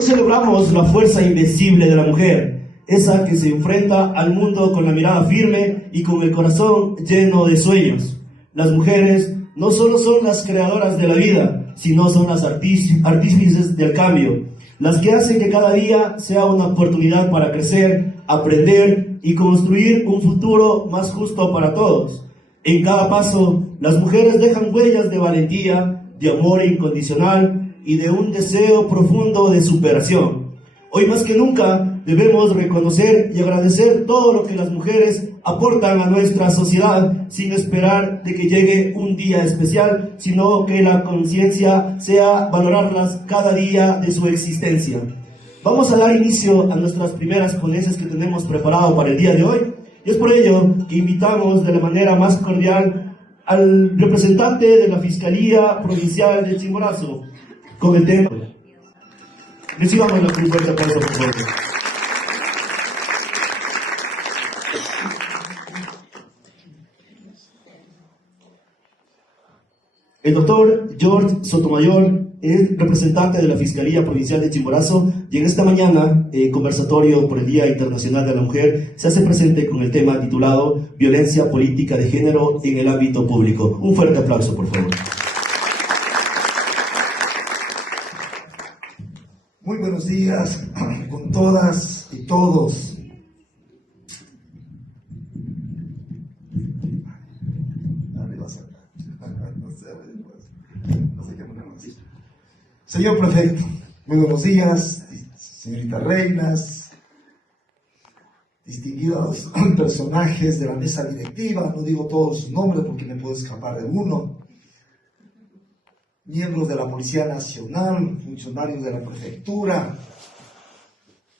Celebramos la fuerza invencible de la mujer, esa que se enfrenta al mundo con la mirada firme y con el corazón lleno de sueños. Las mujeres no solo son las creadoras de la vida, sino son las artífices del cambio, las que hacen que cada día sea una oportunidad para crecer, aprender y construir un futuro más justo para todos. En cada paso, las mujeres dejan huellas de valentía, de amor incondicional y de un deseo profundo de superación. Hoy más que nunca debemos reconocer y agradecer todo lo que las mujeres aportan a nuestra sociedad, sin esperar de que llegue un día especial, sino que la conciencia sea valorarlas cada día de su existencia. Vamos a dar inicio a nuestras primeras ponencias que tenemos preparado para el día de hoy, y es por ello que invitamos de la manera más cordial al representante de la Fiscalía Provincial de Chimborazo con el tema. Recibamos la fuerte aplauso, por favor. El doctor George Sotomayor es representante de la Fiscalía Provincial de Chimborazo y en esta mañana, conversatorio por el Día Internacional de la Mujer, se hace presente con el tema titulado Violencia Política de Género en el ámbito público. Un fuerte aplauso, por favor. Muy buenos días con todas y todos. Señor prefecto, muy buenos días, señoritas reinas, distinguidos personajes de la mesa directiva, no digo todos sus nombres porque me puedo escapar de uno, miembros de la Policía Nacional, funcionarios de la prefectura,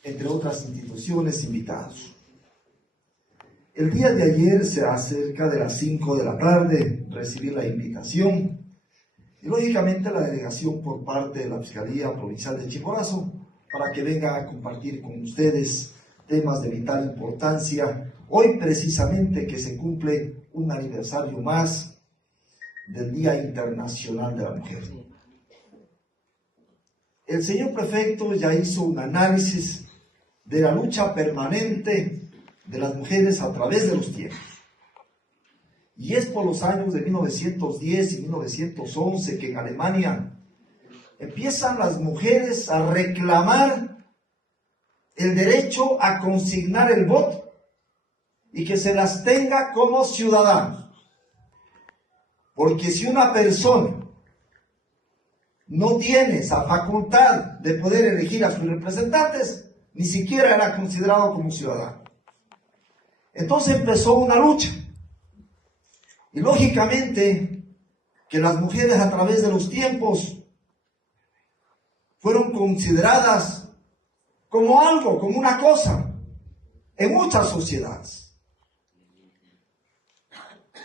entre otras instituciones invitados. El día de ayer, cerca de las 5 de la tarde, recibí la invitación y lógicamente la delegación por parte de la Fiscalía Provincial de Chimborazo para que venga a compartir con ustedes temas de vital importancia. Hoy precisamente que se cumple un aniversario más del Día Internacional de la Mujer. El señor prefecto ya hizo un análisis de la lucha permanente de las mujeres a través de los tiempos. Y es por los años de 1910 y 1911 que en Alemania empiezan las mujeres a reclamar el derecho a consignar el voto y que se las tenga como ciudadanos. Porque si una persona no tiene esa facultad de poder elegir a sus representantes, ni siquiera era considerado como ciudadano. Entonces empezó una lucha. Y lógicamente que las mujeres a través de los tiempos fueron consideradas como algo, como una cosa, en muchas sociedades.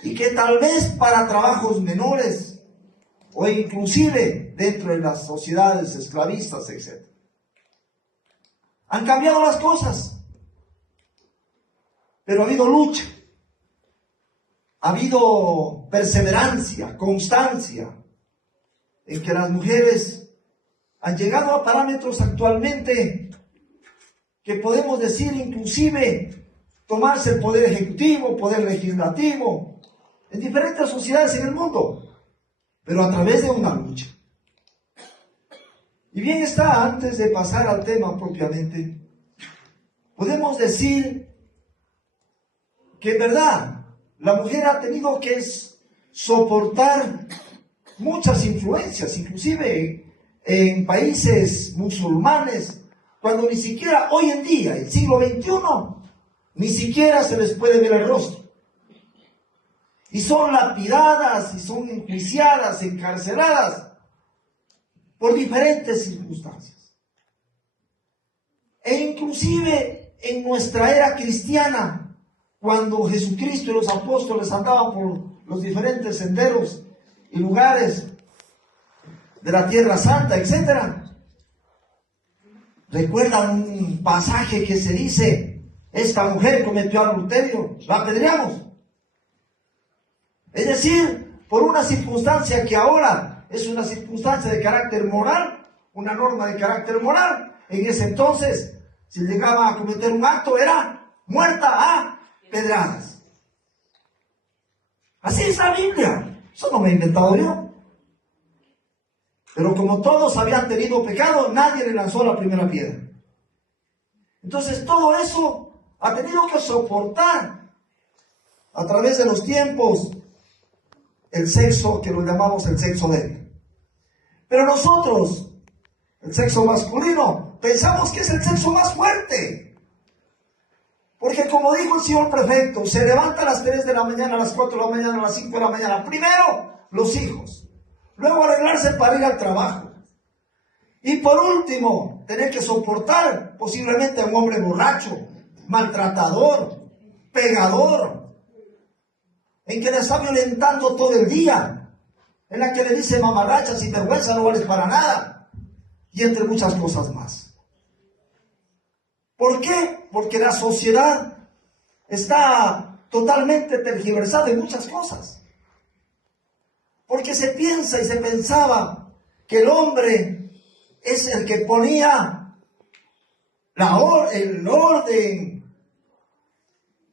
Y que tal vez para trabajos menores o inclusive dentro de las sociedades esclavistas, etc. Han cambiado las cosas, pero ha habido lucha, ha habido perseverancia, constancia, en que las mujeres han llegado a parámetros actualmente que podemos decir inclusive tomarse el poder ejecutivo, poder legislativo, en diferentes sociedades en el mundo, pero a través de una lucha. Y bien está, antes de pasar al tema propiamente, podemos decir que en verdad la mujer ha tenido que soportar muchas influencias, inclusive en países musulmanes, cuando ni siquiera hoy en día, el siglo XXI, ni siquiera se les puede ver el rostro. Y son lapidadas, y son enjuiciadas, encarceladas, por diferentes circunstancias. E inclusive en nuestra era cristiana, cuando Jesucristo y los apóstoles andaban por los diferentes senderos y lugares de la Tierra Santa, etc. ¿Recuerdan un pasaje que se dice, esta mujer cometió adulterio, la apedreamos? Es decir, por una circunstancia que ahora es una circunstancia de carácter moral, una norma de carácter moral, en ese entonces, si llegaba a cometer un acto, era muerta a pedradas. Así es la Biblia. Eso no me he inventado yo. Pero como todos habían tenido pecado, nadie le lanzó la primera piedra. Entonces todo eso ha tenido que soportar a través de los tiempos el sexo que lo llamamos el sexo débil. Pero nosotros, el sexo masculino, pensamos que es el sexo más fuerte. Porque como dijo el señor prefecto, se levanta a las 3 de la mañana, a las 4 de la mañana, a las 5 de la mañana. Primero, los hijos. Luego arreglarse para ir al trabajo. Y por último, tener que soportar posiblemente a un hombre borracho, maltratador, pegador, en que le está violentando todo el día, en la que le dice mamarracha, sin vergüenza, no vales para nada, y entre muchas cosas más. ¿Por qué? Porque la sociedad está totalmente tergiversada en muchas cosas. Porque se piensa y se pensaba que el hombre es el que ponía el orden,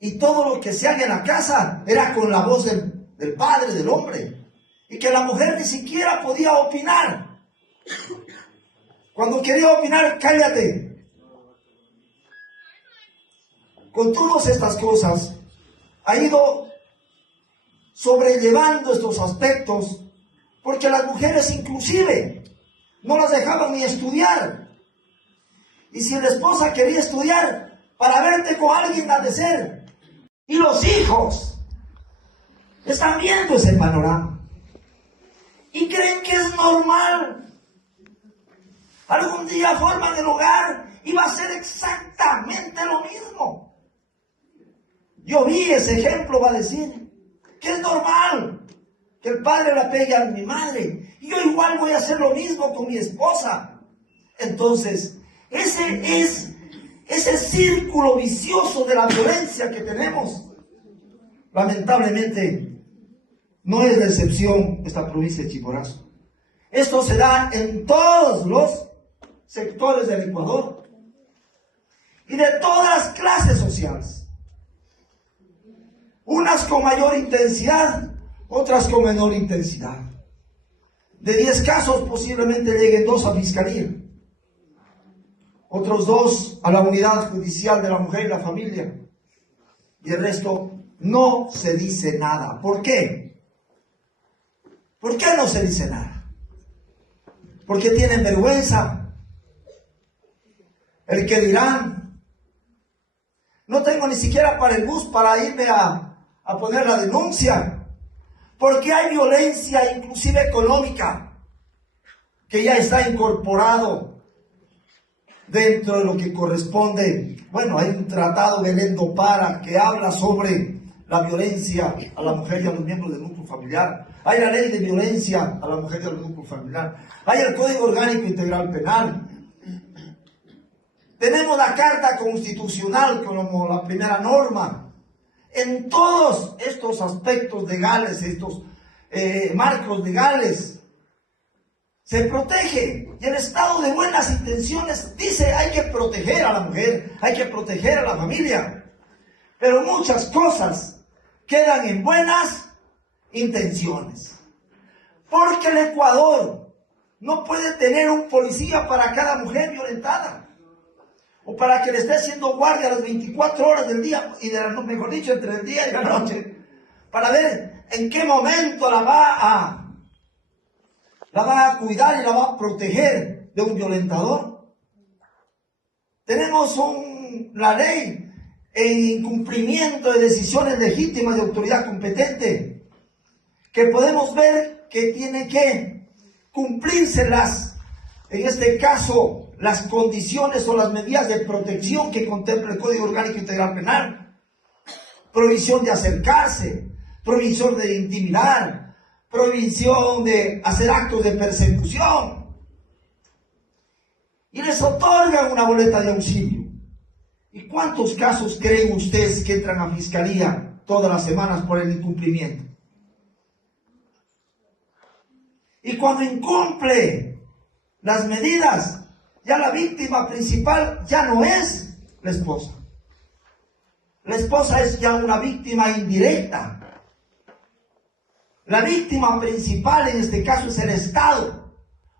y todo lo que se haga en la casa era con la voz del padre, del hombre, y que la mujer ni siquiera podía opinar. Cuando quería opinar, cállate. Con todas estas cosas ha ido sobrellevando estos aspectos, porque las mujeres inclusive no las dejaban ni estudiar. Y si la esposa quería estudiar, para verte con alguien ha de ser. Y los hijos están viendo ese panorama y creen que es normal. Algún día forman el hogar y va a ser exactamente lo mismo. Yo vi ese ejemplo, va a decir que es normal que el padre la pegue a mi madre, y yo igual voy a hacer lo mismo con mi esposa. Entonces, ese círculo vicioso de la violencia que tenemos, lamentablemente, no es la excepción esta provincia de Chimborazo. Esto se da en todos los sectores del Ecuador y de todas las clases sociales. Unas con mayor intensidad, otras con menor intensidad. De 10 casos posiblemente lleguen 2 a fiscalía, otros 2 a la unidad judicial de la mujer y la familia, y el resto no se dice nada. ¿Por qué? ¿Por qué no se dice nada? Porque tienen vergüenza. El que dirán, no tengo ni siquiera para el bus para irme a poner la denuncia, porque hay violencia inclusive económica que ya está incorporado dentro de lo que corresponde. Bueno, hay un tratado de Belén do Pará que habla sobre la violencia a la mujer y a los miembros del núcleo familiar. Hay la ley de violencia a la mujer y a los núcleos familiares. Hay el Código Orgánico Integral Penal. Tenemos la Carta Constitucional como la primera norma. En todos estos aspectos legales, estos marcos legales, se protege. Y el Estado de buenas intenciones dice: hay que proteger a la mujer, hay que proteger a la familia. Pero muchas cosas quedan en buenas intenciones. Porque el Ecuador no puede tener un policía para cada mujer violentada, o para que le esté haciendo guardia las 24 horas del día, y mejor dicho, entre el día y la noche, para ver en qué momento la va a cuidar y la va a proteger de un violentador. Tenemos la ley en incumplimiento de decisiones legítimas de autoridad competente, que podemos ver que tiene que cumplirse en este caso, las condiciones o las medidas de protección que contempla el Código Orgánico Integral Penal. Prohibición de acercarse, prohibición de intimidar, prohibición de hacer actos de persecución. Y les otorgan una boleta de auxilio. ¿Y cuántos casos creen ustedes que entran a fiscalía todas las semanas por el incumplimiento? Y cuando incumple las medidas, ya la víctima principal ya no es la esposa. La esposa es ya una víctima indirecta. La víctima principal en este caso es el Estado,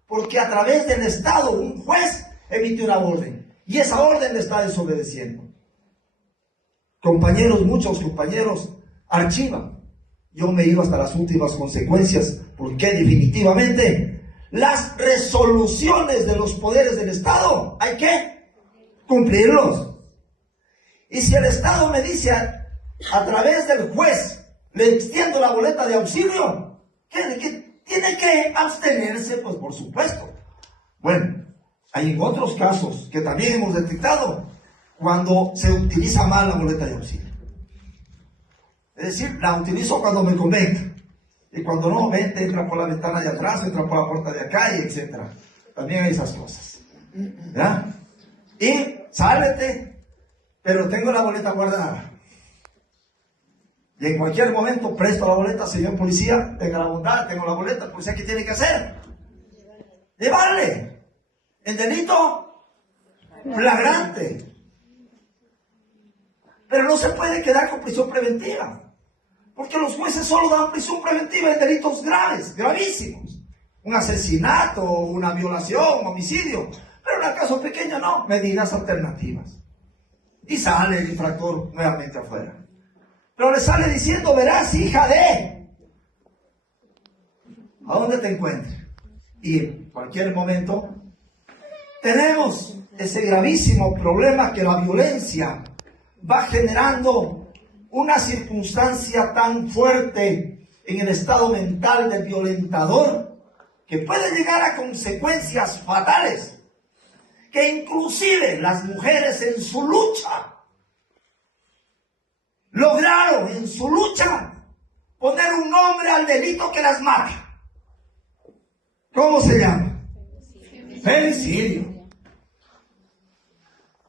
porque a través del Estado un juez emite una orden y esa orden le está desobedeciendo. Compañeros, muchos compañeros archivan. Yo me he ido hasta las últimas consecuencias, porque definitivamente las resoluciones de los poderes del Estado hay que cumplirlos. Y si el Estado me dice a través del juez le extiendo la boleta de auxilio, ¿qué tiene que abstenerse? Pues por supuesto. Bueno, hay otros casos que también hemos detectado cuando se utiliza mal la boleta de auxilio. Es decir, la utilizo cuando me convenga. Y cuando no, vente, entra por la ventana de atrás, entra por la puerta de acá, y etc. También hay esas cosas. ¿Ya? Y sálvete, pero tengo la boleta guardada. Y en cualquier momento presto la boleta, señor policía, tenga la bondad, tengo la boleta, policía, ¿qué tiene que hacer? Llevarle. El delito flagrante. Pero no se puede quedar con prisión preventiva. Porque los jueces solo dan prisión preventiva en delitos graves, gravísimos. Un asesinato, una violación, un homicidio. Pero en el caso pequeño no, medidas alternativas. Y sale el infractor nuevamente afuera. Pero le sale diciendo, verás, hija de... ¿A dónde te encuentres? Y en cualquier momento tenemos ese gravísimo problema que la violencia va generando una circunstancia tan fuerte en el estado mental del violentador que puede llegar a consecuencias fatales, que inclusive las mujeres en su lucha lograron en su lucha poner un nombre al delito que las mata. ¿Cómo se llama? Femicidio.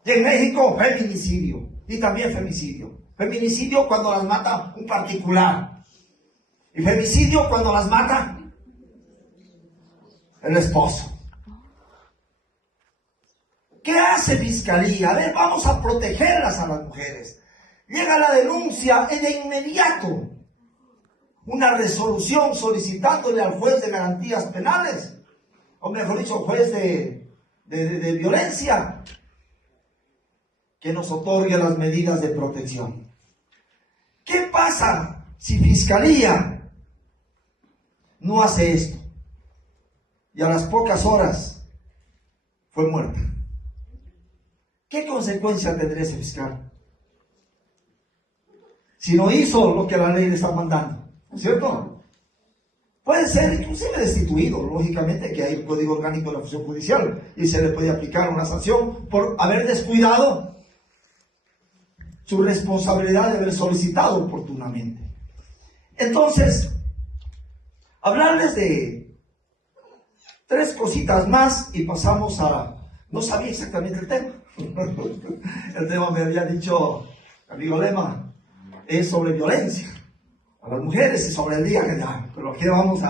Y en México, feminicidio. Y también femicidio. Feminicidio cuando las mata un particular. Y femicidio cuando las mata el esposo. ¿Qué hace Fiscalía? A ver, vamos a protegerlas a las mujeres. Llega la denuncia y de inmediato una resolución solicitándole al juez de garantías penales, o mejor dicho, juez de violencia, que nos otorgue las medidas de protección. ¿Qué pasa si Fiscalía no hace esto? Y a las pocas horas fue muerta. ¿Qué consecuencia tendría ese fiscal? Si no hizo lo que la ley le está mandando, ¿no es cierto? Puede ser inclusive destituido, lógicamente que hay un código orgánico de la función judicial y se le puede aplicar una sanción por haber descuidado su responsabilidad de haber solicitado oportunamente. Entonces, hablarles de 3 cositas más y pasamos a... No sabía exactamente el tema. El tema me había dicho amigo Lema, es sobre violencia a las mujeres y sobre el día general. Pero aquí vamos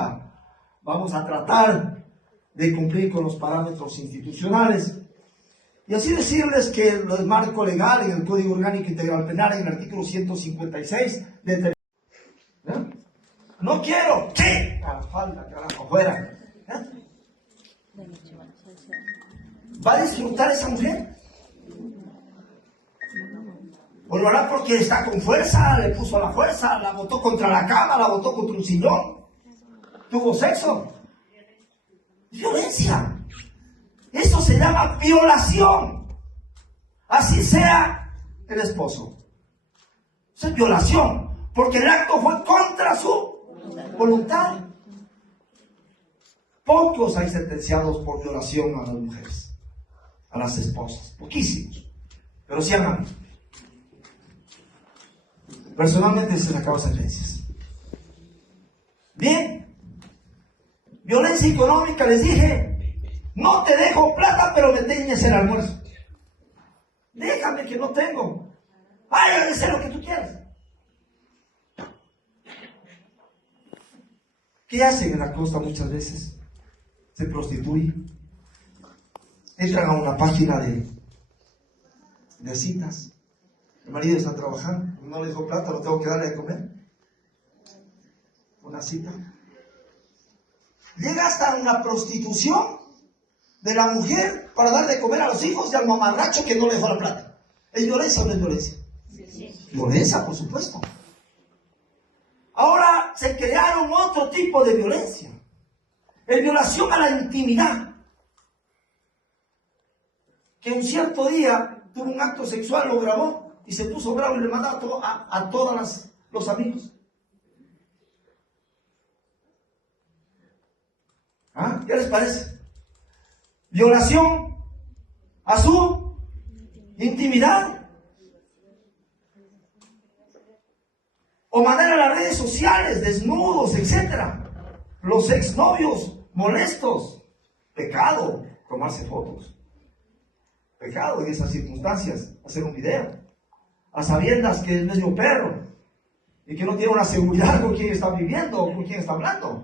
a tratar de cumplir con los parámetros institucionales. Y así decirles que el marco legal en el Código Orgánico Integral Penal, en el artículo 156, no quiero, ¿qué? A la falda, carajo, afuera. ¿Va a disfrutar esa mujer? ¿O lo hará porque está con fuerza, le puso la fuerza, la botó contra la cama, la botó contra un sillón? ¿Tuvo sexo? Violencia. Eso se llama violación. Así sea el esposo. Eso es violación, porque el acto fue contra su voluntad. Pocos hay sentenciados por violación a las mujeres, a las esposas. Poquísimos. Pero sí han. Personalmente se sacaba sentencias. Bien. Violencia económica, les dije, no te dejo plata, pero me teñes el almuerzo. Déjame que no tengo. Vaya a hacer lo que tú quieras. ¿Qué hacen en la costa muchas veces? Se prostituyen. entran a una página de citas. El marido está trabajando, no le dijo plata, lo tengo que darle de comer. Una cita. Llega hasta una prostitución de la mujer para dar de comer a los hijos y al mamarracho que no le dejó la plata. ¿Es violencia o no es violencia? Sí. Violencia, por supuesto. Ahora se crearon otro tipo de violencia. Es violación a la intimidad. Que un cierto día tuvo un acto sexual, lo grabó y se puso bravo y le mandó a todos los amigos. ¿Ah? ¿Qué les parece? Violación a su intimidad. O mandar a las redes sociales, desnudos, etc. Los exnovios molestos. Pecado, tomarse fotos. Pecado en esas circunstancias, hacer un video. A sabiendas que es medio perro. Y que no tiene una seguridad con quién está viviendo o con quién está hablando.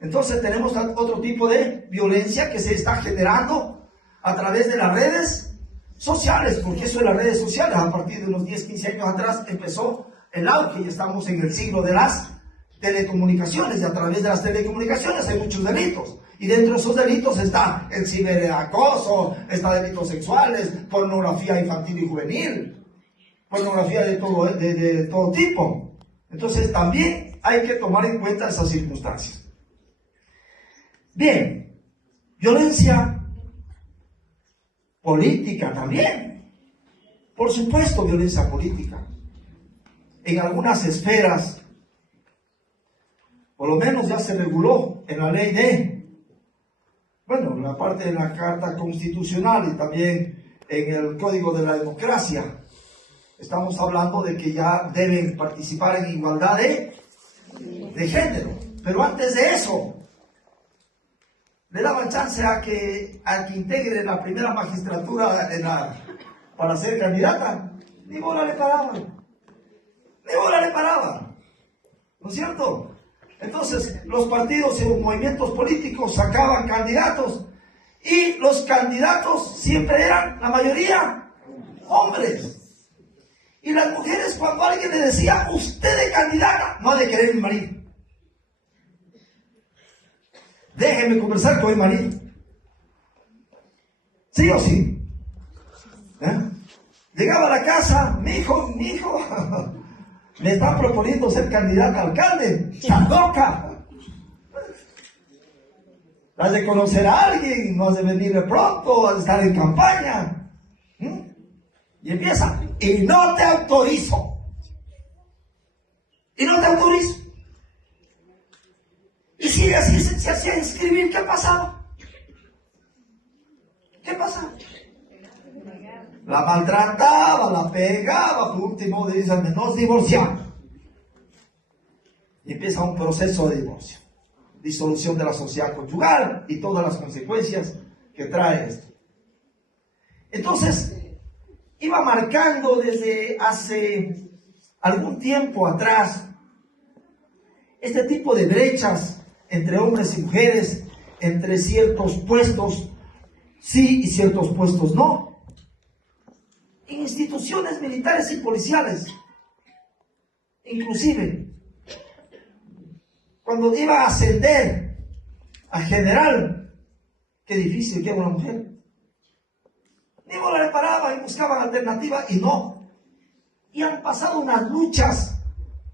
Entonces tenemos otro tipo de violencia que se está generando a través de las redes sociales, porque eso de las redes sociales, a partir de unos 10, 15 años atrás, empezó el auge y estamos en el siglo de las telecomunicaciones, y a través de las telecomunicaciones hay muchos delitos. Y dentro de esos delitos está el ciberacoso, está delitos sexuales, pornografía infantil y juvenil, pornografía de todo tipo. Entonces también hay que tomar en cuenta esas circunstancias. Bien, violencia política también. Por supuesto, violencia política. En algunas esferas, por lo menos ya se reguló en la ley en la parte de la Carta Constitucional y también en el Código de la Democracia. Estamos hablando de que ya deben participar en igualdad de género. Pero antes de eso, le daban chance a que integre la primera magistratura para ser candidata. Ni bola le paraban. ¿No es cierto? Entonces, los partidos y los movimientos políticos sacaban candidatos y los candidatos siempre eran, la mayoría, hombres. Y las mujeres, cuando alguien le decía, usted de candidata, no ha de querer mi marido. Déjeme conversar con mi marido. ¿Sí o sí? Llegaba a la casa, mi hijo, me está proponiendo ser candidata a alcalde. ¡Está loca! Has de conocer a alguien, no has de venir de pronto, has de estar en campaña. Y empieza, y no te autorizo. Y si así se hacía inscribir, ¿qué pasaba? La maltrataba, la pegaba, por último le dicen, nos divorciamos. Y empieza un proceso de divorcio, disolución de la sociedad conyugal y todas las consecuencias que trae esto. Entonces, iba marcando desde hace algún tiempo atrás este tipo de brechas entre hombres y mujeres, entre ciertos puestos sí y ciertos puestos no. En instituciones militares y policiales, inclusive, cuando iba a ascender a general, qué difícil que era una mujer. Ni bola le paraba y buscaban alternativa y no. Y han pasado unas luchas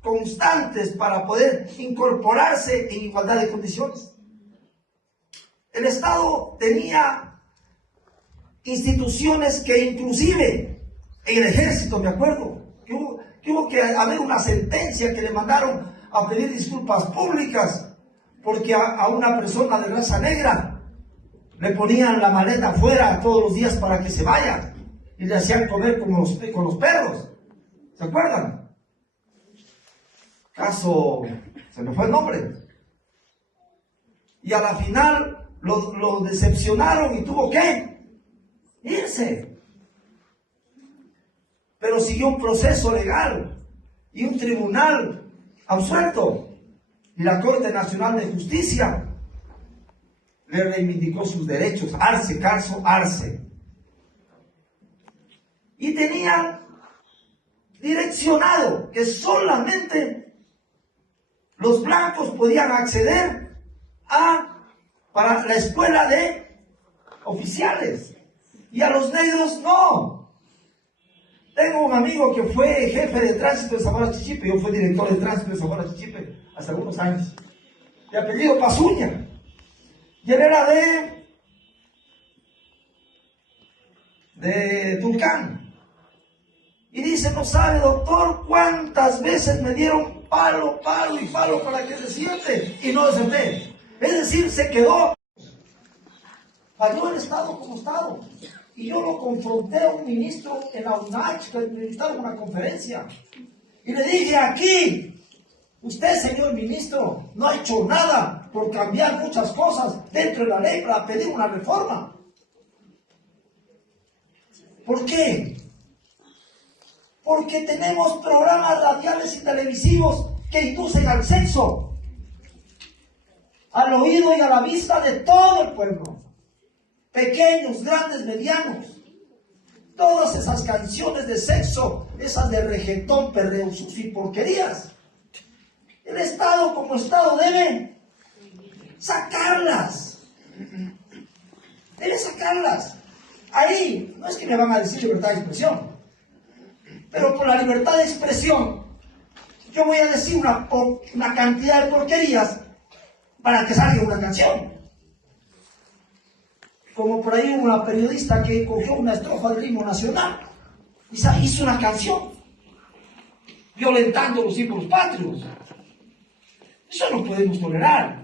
constantes para poder incorporarse en igualdad de condiciones. El Estado tenía instituciones que inclusive en el ejército, me acuerdo, que hubo que haber una sentencia que le mandaron a pedir disculpas públicas porque a una persona de raza negra le ponían la maleta afuera todos los días para que se vaya y le hacían comer con los perros. ¿Se acuerdan? Caso, se me fue el nombre. Y a la final lo decepcionaron y tuvo que irse. Pero siguió un proceso legal y un tribunal absuelto y la Corte Nacional de Justicia le reivindicó sus derechos, Arce, Carso, Arce. Y tenían direccionado que solamente los blancos podían acceder para la escuela de oficiales y a los negros no. Tengo un amigo que fue jefe de tránsito de Zamora Chichipe, yo fui director de tránsito de Zamora Chichipe hace algunos años, de apellido Pazuña, y él era de Tulcán. Y dice, no sabe, doctor, cuántas veces me dieron palo para que despierte y no deserté. Es decir, se quedó. Falló el Estado como Estado. Y yo lo confronté a un ministro en la UNACH, que me invitaron a una conferencia. Y le dije, aquí, usted, señor ministro, no ha hecho nada por cambiar muchas cosas dentro de la ley para pedir una reforma. ¿Por qué? Porque tenemos programas radiales y televisivos que inducen al sexo, al oído y a la vista de todo el pueblo, pequeños, grandes, medianos. Todas esas canciones de sexo, esas de reggaetón, perreo, sucio y porquerías, el Estado como Estado debe sacarlas. Debe sacarlas. Ahí, no es que me van a decir libertad de expresión, pero por la libertad de expresión, yo voy a decir una cantidad de porquerías para que salga una canción. Como por ahí una periodista que cogió una estrofa del himno nacional y hizo una canción violentando los símbolos patrios. Eso no podemos tolerar.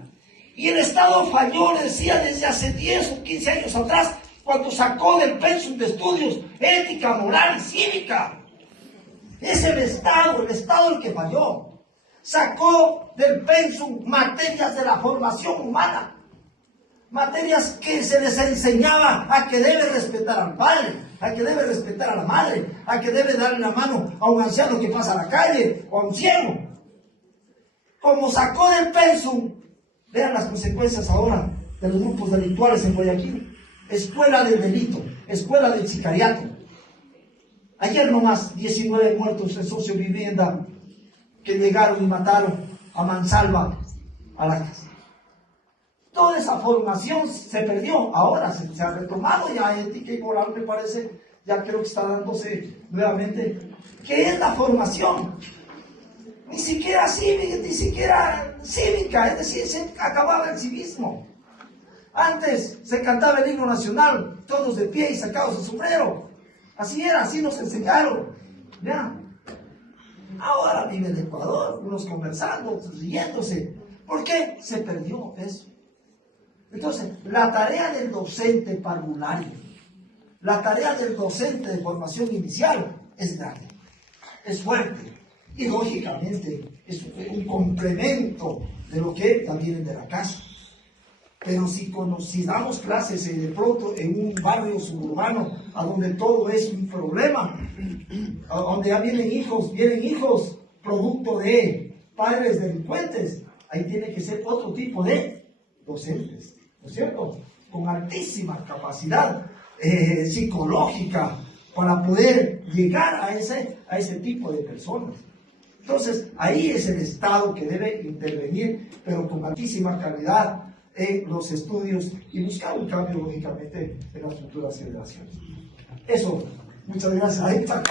Y el Estado falló, le decía, desde hace 10 o 15 años atrás, cuando sacó del pensum de estudios ética, moral y cívica. Es el Estado el que falló. Sacó del pensum materias de la formación humana, materias que se les enseñaba a que debe respetar al padre, a que debe respetar a la madre, a que debe darle la mano a un anciano que pasa a la calle o a un ciego. Como sacó del pensum, vean las consecuencias ahora de los grupos delictuales en Guayaquil. Escuela del delito, escuela del sicariato. Ayer nomás 19 muertos en sociovivienda que llegaron y mataron a mansalva a la casa. Toda esa formación se perdió, ahora se ha retomado ya ética y moral, me parece, ya creo que está dándose nuevamente. ¿Qué es la formación? Ni siquiera cívica, es decir, se acababa el civismo. Antes se cantaba el himno nacional, todos de pie y sacados el sombrero. Así era, así nos enseñaron. ¿Ya? Ahora vive el Ecuador, unos conversando, otros riéndose. ¿Por qué? Se perdió eso. Entonces, la tarea del docente parvulario, la tarea del docente de formación inicial es grande, es fuerte. Y lógicamente es un complemento de lo que también es de la casa. Pero si damos clases de pronto en un barrio suburbano, a donde todo es un problema, a donde ya vienen hijos producto de padres delincuentes, ahí tiene que ser otro tipo de docentes, ¿no es cierto? Con altísima capacidad psicológica para poder llegar a ese tipo de personas. Entonces, ahí es el Estado que debe intervenir, pero con altísima calidad en los estudios y buscar un cambio, lógicamente, en las futuras generaciones. Eso, muchas gracias. Ahí está.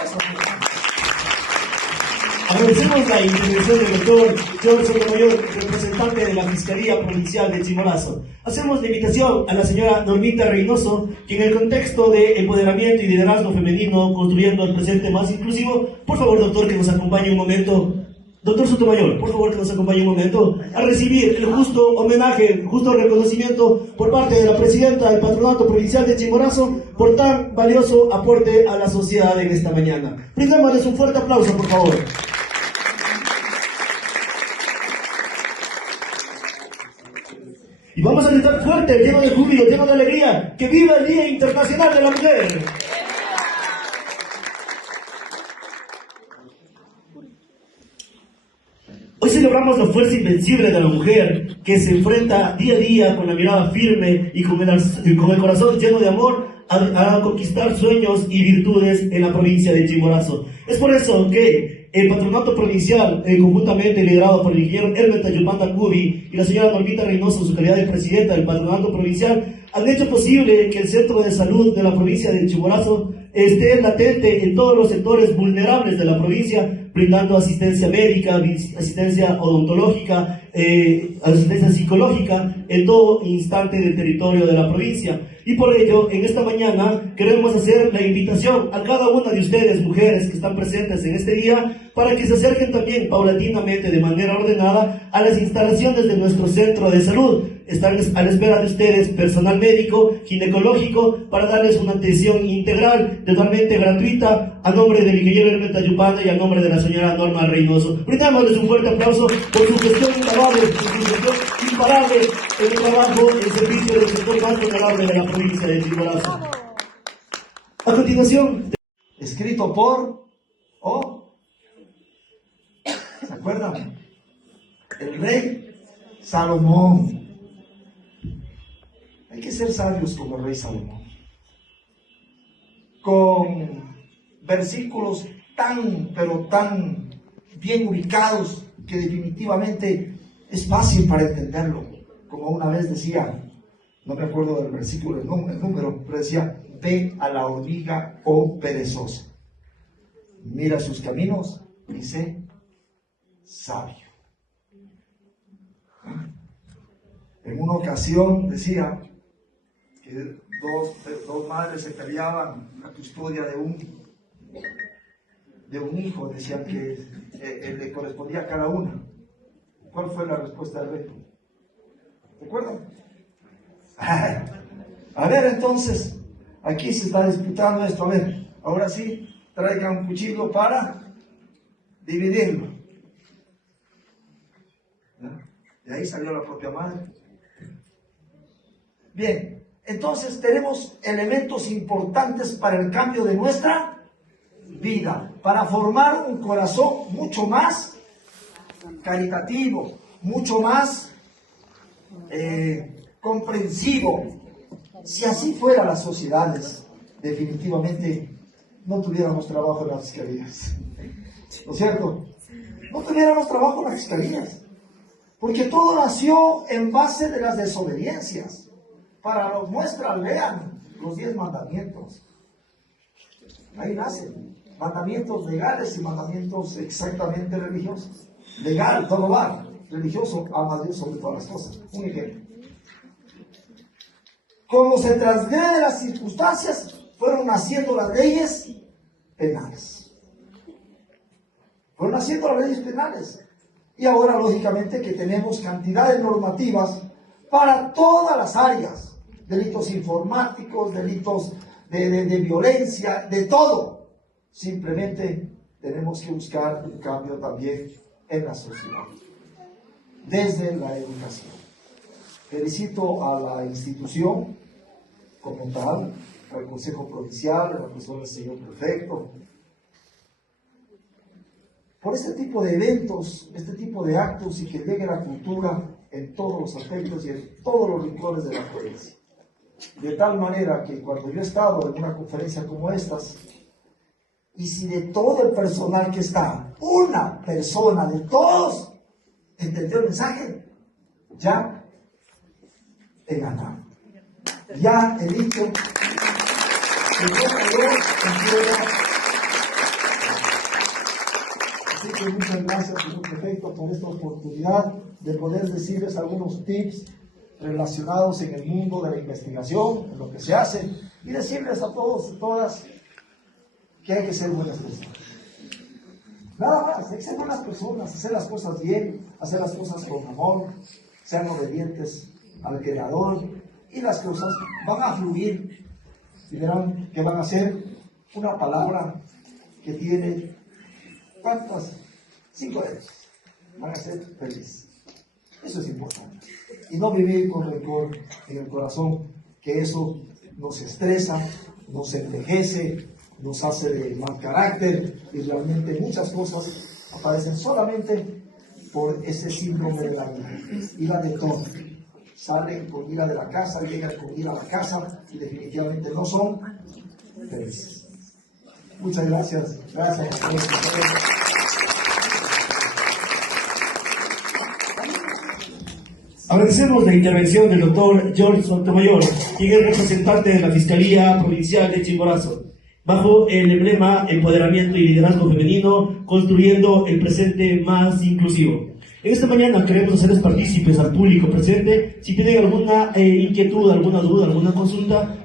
Agradecemos la intervención del doctor George Sotomayor, representante de la Fiscalía Provincial de Chimborazo. Hacemos la invitación a la señora Normita Reynoso, que en el contexto de empoderamiento y liderazgo femenino, construyendo el presente más inclusivo, por favor, doctor, que nos acompañe un momento. Doctor Sotomayor, por favor, que nos acompañe un momento a recibir el justo homenaje, el justo reconocimiento por parte de la presidenta del Patronato Provincial de Chimborazo por tan valioso aporte a la sociedad en esta mañana. Brindámosles un fuerte aplauso, por favor. Y vamos a gritar fuerte, lleno de júbilo, lleno de alegría, que viva el Día Internacional de la Mujer. Hoy se celebramos la fuerza invencible de la mujer que se enfrenta día a día con la mirada firme y con el corazón lleno de amor a conquistar sueños y virtudes en la provincia de Chimborazo. Es por eso que el patronato provincial, conjuntamente liderado por el ingeniero Herbert Tayupanda Cubi y la señora Normita Reynoso, en su calidad de presidenta del patronato provincial, han hecho posible que el centro de salud de la provincia de Chimborazo esté latente en todos los sectores vulnerables de la provincia, brindando asistencia médica, asistencia odontológica, asistencia psicológica en todo instante del territorio de la provincia. Y por ello, en esta mañana queremos hacer la invitación a cada una de ustedes, mujeres que están presentes en este día, para que se acerquen también paulatinamente, de manera ordenada, a las instalaciones de nuestro centro de salud. Están a la espera de ustedes personal médico, ginecológico, para darles una atención integral, totalmente gratuita, a nombre del ingeniero Herbert Tayupanda y a nombre de la señora Norma Reynoso. Brindámosles un fuerte aplauso por su gestión invaluable, por su gestión imparable en el trabajo en servicio del sector más vulnerable de la provincia de Chimborazo. A continuación, escrito por, ¿se acuerdan? El rey Salomón. Hay que ser sabios como el rey Salomón, con versículos pero tan bien ubicados que definitivamente es fácil para entenderlo. Como una vez decía, no me acuerdo del versículo, el número, pero decía: ve a la hormiga, oh perezosa, mira sus caminos y sé sabio. En una ocasión decía que dos madres se peleaban la custodia de un hijo, decían que le correspondía a cada una. ¿Cuál fue la respuesta del rey? ¿De acuerdo? A ver, entonces, aquí se está disputando esto. A ver, ahora sí, traigan un cuchillo para dividirlo. ¿Ya? De ahí salió la propia madre. Bien, entonces tenemos elementos importantes para el cambio de nuestra vida, para formar un corazón mucho más caritativo, mucho más comprensivo. Si así fueran las sociedades, definitivamente no tuviéramos trabajo en las fiscalías. ¿No es cierto? No tuviéramos trabajo en las fiscalías, porque todo nació en base de las desobediencias. Para los muestras, lean los 10 mandamientos. Ahí nacen mandamientos legales y mandamientos exactamente religiosos. Legal, todo va. Religioso, ama a Dios sobre todas las cosas. Un ejemplo. Como se transgrede las circunstancias, fueron naciendo las leyes penales. Fueron naciendo las leyes penales. Y ahora, lógicamente, que tenemos cantidades normativas para todas las áreas. Delitos informáticos, delitos de violencia, de todo. Simplemente tenemos que buscar un cambio también en la sociedad, desde la educación. Felicito a la institución como tal, al Consejo Provincial, a la persona del señor prefecto, por este tipo de eventos, este tipo de actos, y que llegue la cultura en todos los aspectos y en todos los rincones de la provincia. De tal manera que cuando yo he estado en una conferencia como estas, y si de todo el personal que está, una persona de todos entendió el mensaje, ya he ganado. Ya he dicho que yo creo en tierra. Así que muchas gracias, señor prefecto, por esta oportunidad de poder decirles algunos tips relacionados en el mundo de la investigación, en lo que se hace, y decirles a todos y todas que hay que ser buenas personas. Nada más, hay que ser buenas personas, hacer las cosas bien, hacer las cosas con amor, sean obedientes al Creador, y las cosas van a fluir, y verán que van a ser una palabra que tiene, ¿cuántas? 5 letras. Van a ser felices. Eso es importante. Y no vivir con rencor en el corazón, que eso nos estresa, nos envejece, nos hace de mal carácter, y realmente muchas cosas aparecen solamente por ese síndrome de la ira de todo. Salen con ira de la casa, llegan con ira a la casa y definitivamente no son felices. Muchas gracias. Gracias. Agradecemos la intervención del doctor George Sotomayor, quien es representante de la Fiscalía Provincial de Chimborazo, bajo el emblema Empoderamiento y Liderazgo Femenino, construyendo el presente más inclusivo. En esta mañana queremos hacerles partícipes al público presente, si tienen alguna inquietud, alguna duda, alguna consulta,